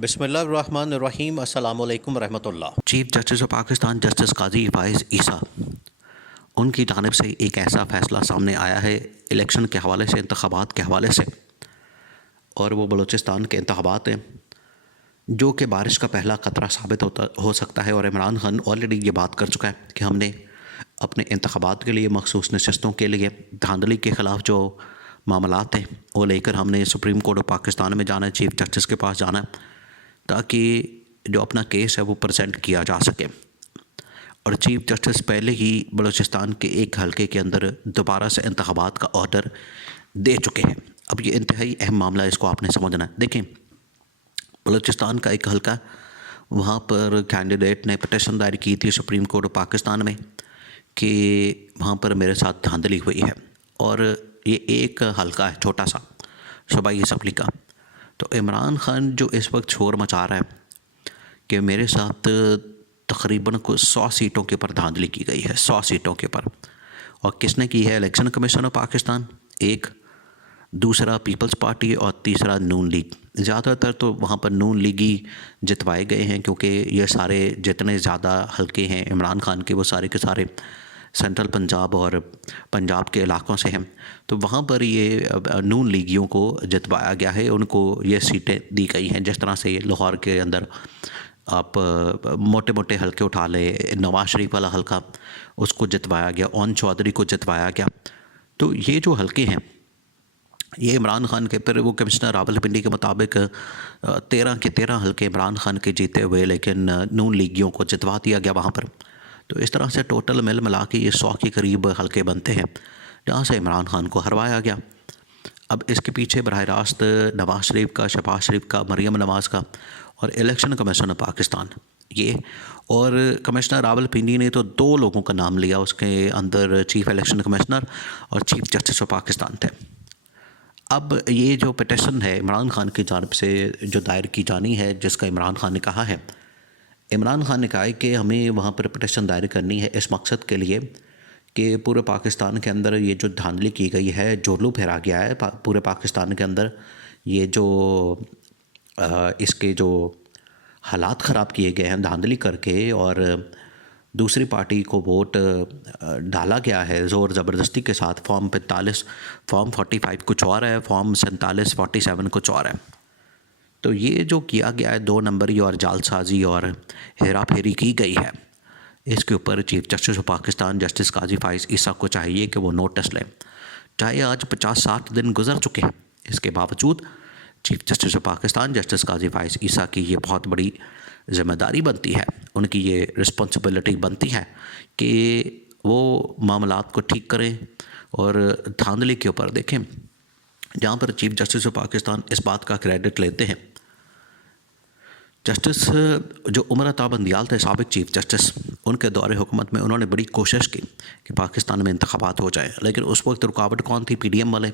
बिस्मिल्लाहिर्रहमानिर्रहीम अस्सलामु अलैकुम रहमतुल्लाह। Chief justice of Pakistan justice Qazi Faez Isa, उनकी जानिब से एक ऐसा फ़ैसला सामने आया है इलेक्शन के हवाले से, इंतख़ाबात के हवाले से, और वो बलूचिस्तान के इंतख़ाबात हैं जो कि बारिश का पहला ख़तरा साबित हो सकता है। और इमरान खान ऑलरेडी ये बात कर चुका है कि हमने अपने इंतख़ाबात के लिए मखसूस नशस्तों के लिए धांधली के ख़िलाफ़ जो मामलात हैं वो लेकर हमने सुप्रीम कोर्ट ऑफ पाकिस्तान में जाना है, चीफ जस्टिस के पास जाना है, ताकि जो अपना केस है वो प्रेजेंट किया जा सके। और चीफ जस्टिस पहले ही बलूचिस्तान के एक हलके के अंदर दोबारा से इंतख़ाबात का ऑर्डर दे चुके हैं। अब ये इंतहाई अहम मामला है, इसको आपने समझना है। देखें, बलूचिस्तान का एक हलका, वहाँ पर कैंडिडेट ने पिटीशन दायर की थी सुप्रीम कोर्ट ऑफ पाकिस्तान में कि वहाँ पर मेरे साथ धांधली हुई है, और ये एक हलका है छोटा सा सूबाई असम्बली का। तो इमरान खान जो इस वक्त शोर मचा रहा है कि मेरे साथ तकरीबन कुछ 100 सीटों के ऊपर धांधली की गई है, 100 सीटों के ऊपर। और किसने की है? इलेक्शन कमीशन ऑफ पाकिस्तान एक, दूसरा पीपल्स पार्टी, और तीसरा नून लीग। ज़्यादातर तो वहाँ पर नून लीग ही जितवाए गए हैं, क्योंकि ये सारे जितने ज़्यादा हल्के हैं इमरान खान के, वो सारे के सारे सेंट्रल पंजाब और पंजाब के इलाक़ों से हैं। तो वहाँ पर ये नून लीगियों को जितवाया गया है, उनको ये सीटें दी गई हैं। जिस तरह से लाहौर के अंदर आप मोटे मोटे हलके उठा ले, नवाज शरीफ वाला हलका, उसको जितवाया गया, ओन चौधरी को जितवाया गया। तो ये जो हलके हैं ये इमरान खान के, फिर वो कमिश्नर रावलपिंडी के मुताबिक 13 के 13 हलके इमरान खान के जीते हुए, लेकिन नून लीगियों को जितवा दिया गया वहाँ पर। तो इस तरह से टोटल मिल मिला के ये 100 के करीब हलके बनते हैं जहाँ से इमरान खान को हरवाया गया। अब इसके पीछे बराह रास्त नवाज शरीफ का, शहबाज शरीफ का, मरीम नवाज़ का, और इलेक्शन कमीशन ऑफ पाकिस्तान ये, और कमिश्नर रावलपिंडी ने तो 2 लोगों का नाम लिया, उसके अंदर चीफ इलेक्शन कमिश्नर और चीफ जस्टिस ऑफ पाकिस्तान थे। अब ये जो पिटीशन है इमरान खान की जानिब से जो दायर की जानी है, जिसका इमरान खान ने कहा है, इमरान खान ने कहा है कि हमें वहाँ पर पिटीशन दायर करनी है इस मकसद के लिए कि पूरे पाकिस्तान के अंदर ये जो धांधली की गई है, जोलू फहरा गया है पूरे पाकिस्तान के अंदर, ये जो इसके जो हालात ख़राब किए गए हैं धांधली करके, और दूसरी पार्टी को वोट डाला गया है ज़ोर ज़बरदस्ती के साथ। फॉर्म 45, फॉर्म 45 कुछ और है, फॉर्म 47 47 कुछ और है। तो ये जो किया गया है 2 नंबरी और जालसाजी और हेरा फेरी की गई है, इसके ऊपर chief justice of Pakistan justice Qazi Faez Isa को चाहिए कि वो नोटिस लें। चाहे आज 50-60 दिन गुजर चुके हैं, इसके बावजूद chief justice of Pakistan justice Qazi Faez Isa की ये बहुत बड़ी ज़िम्मेदारी बनती है, उनकी ये रिस्पॉन्सिबिलिटी बनती है कि वो मामलात को ठीक करें। और धांधली के ऊपर देखें, जहाँ पर चीफ जस्टिस ऑफ पाकिस्तान इस बात का क्रेडिट लेते हैं, जस्टिस जो उमर अता बंदियाल थे साबिक चीफ जस्टिस, उनके दौरे हुकूमत में उन्होंने बड़ी कोशिश की कि पाकिस्तान में इंतखाबात हो जाए, लेकिन उस वक्त रुकावट कौन थी? PDM वाले,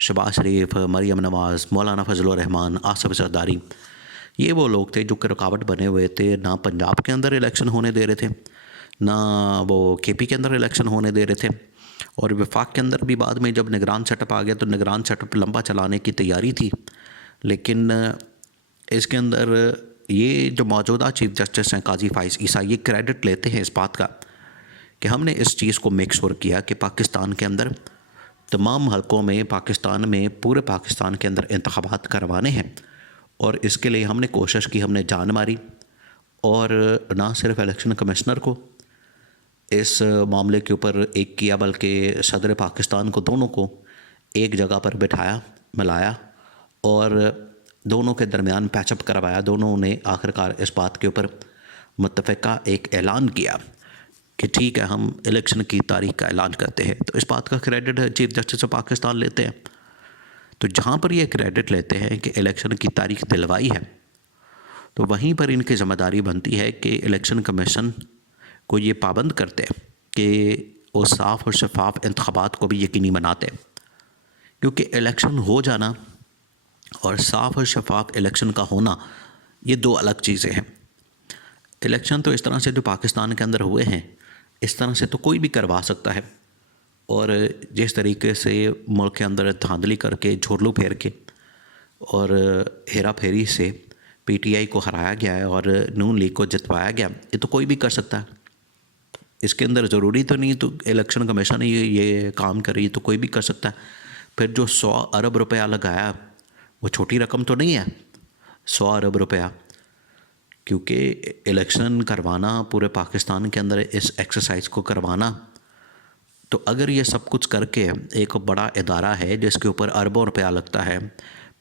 शहबाज शरीफ, मरीम नवाज़, मौलाना फजलुर रहमान, आसिफ जरदारी, ये वो लोग थे जो कि रुकावट बने हुए थे। ना पंजाब के अंदर इलेक्शन होने दे रहे थे, ना वो KP के अंदर इलेक्शन होने दे रहे थे, और वफाक के अंदर भी बाद में जब निगरान सेटअप आ गया तो निगरान सेटअप लंबा चलाने की तैयारी थी। लेकिन इसके अंदर ये जो मौजूदा चीफ जस्टिस हैं काजी फाइज़ ईसा, ये क्रेडिट लेते हैं इस बात का कि हमने इस चीज़ को मेक श्योर किया कि पाकिस्तान के अंदर तमाम हलकों में, पाकिस्तान में, पूरे पाकिस्तान के अंदर इंतखाबात करवाने हैं। और इसके लिए हमने कोशिश की, हमने जान मारी, और ना सिर्फ इलेक्शन कमिश्नर को इस मामले के ऊपर एक किया, बल्कि सदर पाकिस्तान को, दोनों को एक जगह पर बिठाया, मिलाया, और दोनों के दरमियान पैचअप करवाया। दोनों ने आखिरकार इस बात के ऊपर मुत्तफ़िका एक ऐलान किया कि ठीक है, हम इलेक्शन की तारीख का ऐलान करते हैं। तो इस बात का credit chief justice of Pakistan लेते हैं। तो जहाँ पर ये क्रेडिट लेते हैं कि इलेक्शन की तारीख दिलवाई है, तो वहीं पर इनकी ज़िम्मेदारी बनती है कि इलेक्शन कमीशन को ये पाबंद करते हैं कि वो साफ़ और शफाफ इंतखाबात को भी यकीनी बनाते हैं। क्योंकि इलेक्शन हो जाना और साफ़ और शफाफ इलेक्शन का होना, ये 2 अलग चीज़ें हैं। इलेक्शन तो इस तरह से जो पाकिस्तान के अंदर हुए हैं, इस तरह से तो कोई भी करवा सकता है, और जिस तरीके से मुल्क के अंदर धांधली करके, झोरलू फेर के और हेरा फेरी से पीटीआई को हराया गया है और नून लीग को जितवाया गया, ये तो कोई भी कर सकता है। इसके अंदर ज़रूरी तो नहीं तो इलेक्शन कमीशन ये काम करे, तो कोई भी कर सकता है। फिर जो 100 अरब रुपया लगाया वो छोटी रकम तो नहीं है, 100 अरब रुपया, क्योंकि इलेक्शन करवाना पूरे पाकिस्तान के अंदर इस एक्सरसाइज को करवाना, तो अगर ये सब कुछ करके एक बड़ा इदारा है जिसके ऊपर अरबों रुपया लगता है,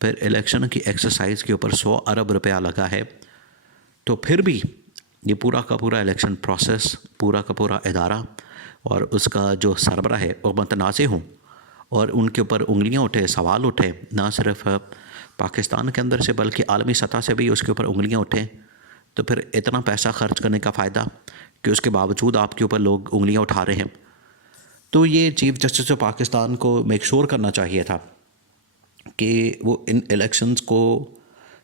फिर इलेक्शन की एक्सरसाइज के ऊपर 100 अरब रुपया लगा है, तो फिर भी ये पूरा का पूरा इलेक्शन प्रोसेस, पूरा का पूरा इदारा और उसका जो सरबरा है वो मुतनाज़ हों और उनके ऊपर उंगलियां उठे, सवाल उठे, ना सिर्फ पाकिस्तान के अंदर से बल्कि आलमी सतह से भी उसके ऊपर उंगलियां उठें, तो फिर इतना पैसा खर्च करने का फ़ायदा कि उसके बावजूद आपके ऊपर लोग उंगलियां उठा रहे हैं। तो ये चीफ़ जस्टिस ऑफ पाकिस्तान को मेक श्योर करना चाहिए था कि वो इन इलेक्शंस को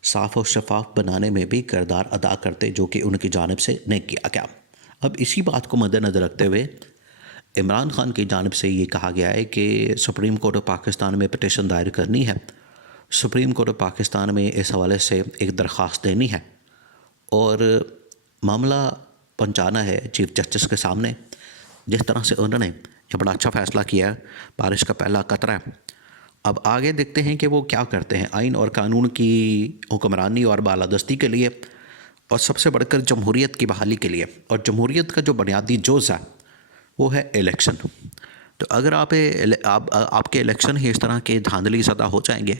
साफ़ और शफाफ बनाने में भी किरदार अदा करते, जो कि उनकी जानिब से नहीं किया गया। अब इसी बात को मद्देनज़र रखते हुए इमरान खान की जानिब से ये कहा गया है कि सुप्रीम कोर्ट ऑफ पाकिस्तान में पिटीशन दायर करनी है, सुप्रीम कोर्ट ऑफ पाकिस्तान में इस हवाले से एक दरख्वास्त देनी है और मामला पहुंचाना है चीफ़ जस्टिस के सामने। जिस तरह से उन्होंने ये बड़ा अच्छा फ़ैसला किया है, बारिश का पहला कतरा है। अब आगे देखते हैं कि वो क्या करते हैं आइन और कानून की हुक्मरानी और बालादस्ती के लिए, और सबसे बढ़कर जमहूरियत की बहाली के लिए। और जमहूरियत का जो बुनियादी जोज़ है वो है इलेक्शन। तो अगर आपके इलेक्शन ही इस तरह के धांधली ज़दा हो जाएंगे,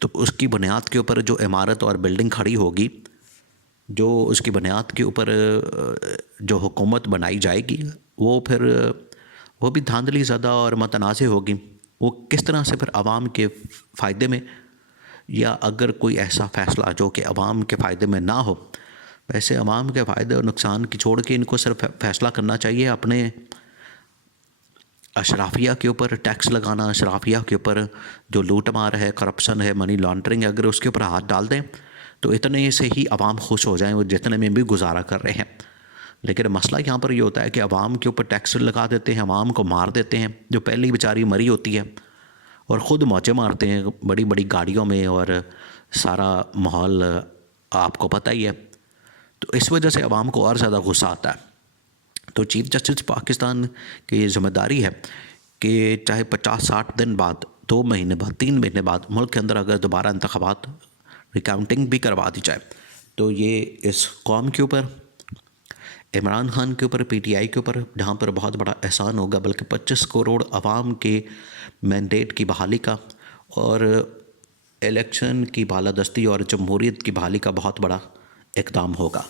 तो उसकी बुनियाद के ऊपर जो इमारत और बिल्डिंग खड़ी होगी, जो उसकी बुनियाद के ऊपर जो हुकूमत बनाई जाएगी, वो फिर वो भी धांधली ज़दा और मुतनाज़ होगी। वो किस तरह से फिर आवाम के फ़ायदे में, या अगर कोई ऐसा फ़ैसला जो कि आवाम के फ़ायदे में ना हो, वैसे आवाम के फ़ायदे और नुकसान की छोड़ के इनको सिर्फ फ़ैसला करना चाहिए अपने अशराफिया के ऊपर टैक्स लगाना, अशराफिया के ऊपर जो लूट मार है, करप्शन है, मनी लॉन्ड्रिंग है, अगर उसके ऊपर हाथ डाल दें तो इतने से ही आवाम खुश हो जाएं, वो जितने में भी गुजारा कर रहे हैं। लेकिन मसला यहाँ पर ये होता है कि आवाम के ऊपर टैक्स लगा देते हैं, आवाम को मार देते हैं, जो पहली बेचारी मरी होती है, और ख़ुद मौजे मारते हैं बड़ी बड़ी गाड़ियों में, और सारा माहौल आपको पता ही है। तो इस वजह से आवाम को और ज़्यादा गुस्सा आता है। तो चीफ़ जस्टिस पाकिस्तान की ज़िम्मेदारी है कि चाहे 50-60 दिन बाद, 2 महीने बाद, 3 महीने बाद मुल्क के अंदर अगर दोबारा इंतखाबात रिकाउंटिंग भी करवा दी जाए, तो ये इस कौम के ऊपर, इमरान खान के ऊपर, पीटीआई के ऊपर, जहाँ पर बहुत बड़ा एहसान होगा, बल्कि 25 करोड़ आवाम के मैंडेट की बहाली का और इलेक्शन की बालादस्ती और जमहूरियत की बहाली का बहुत बड़ा इक़दाम होगा।